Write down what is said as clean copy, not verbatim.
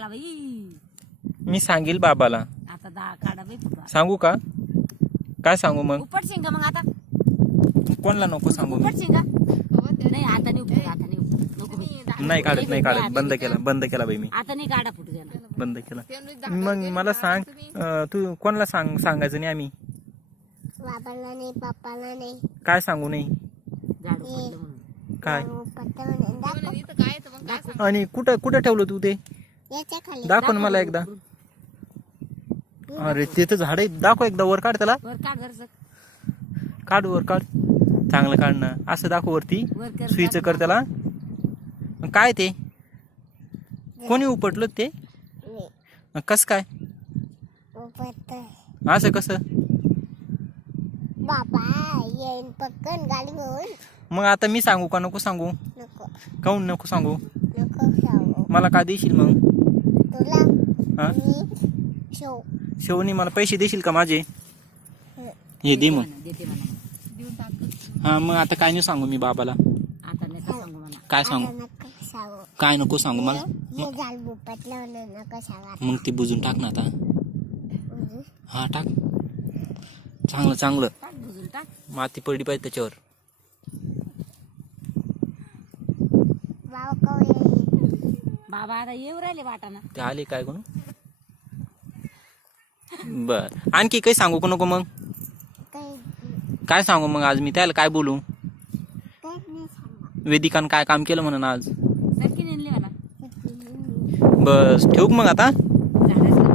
टाकला बाई. मी सांगेल बाबाला. आता काढा बाई फुटवा. सांगू का? काय सांगू मग? उपटशील का मग आता? कोणला नको सांगू मी? उपटशील का? नाही आता नाही उपटू, आता नाही उपटू. नको बाई. नाही काढत बंद केला बाई मी. आता नाही काढा फुटू द्या. बंद केला. मग मला सांग, तू कोणाला सांगायचं नाही? आम्ही बाबाला नाही, पप्पाला नाही. काय सांगू नाही? झाड उपटलं म्हणून. काय? दाखव. आणि कुठं ठेवलं तू ते? याच्या खाली दाखव ना मला एकदा. अरे ते तर झाड आहे. दाखव एकदा, वर काढ त्याला. वर काढ घरचं. काढ वर काढ, चांगलं काढ ना. असं दाखव वरती, वर कर. सुईचं कर त्याला. काय ते कोणी उपटलं ते? कस काय उपटतोय. असं कसं? बाबा येईन पक्कन गाडी घेऊन. मग आता मी सांगू का नको सांगू? नको काहून नको सांगू? नको सांगू. मला काय देशील मग? तुला हा, मी शेव शेवणी मला पैसे देशील का माझे? हे दे मग. देते म्हणा. हा, मग आता काय नाही सांगू मी बाबाला? आता नका सांगू मला. काय आता सांगू? नको सांगू. काय नको सांगू मला? हे झाड बुपटलं म्हणून नको सांगा. मग ते बुजून टाक ना आता. उजू. हा टाक, चांगलं टाक बुजून टाक. माती पडली पाहिजे त्याच्यावर. बाबा कव येईल. बाबा आता येऊ राहिले वाटाना. ते आले काय कोण? बर, आणखी काही सांगू का नको मग? काही काय सांगू मग आज मी त्याला? काय बोलू? काहीच नाही सांगा. वेदिकानं काय काम केलं म्हणून आज? सरकी नेले मला. बस ठेवू का मग आता? झाडाचं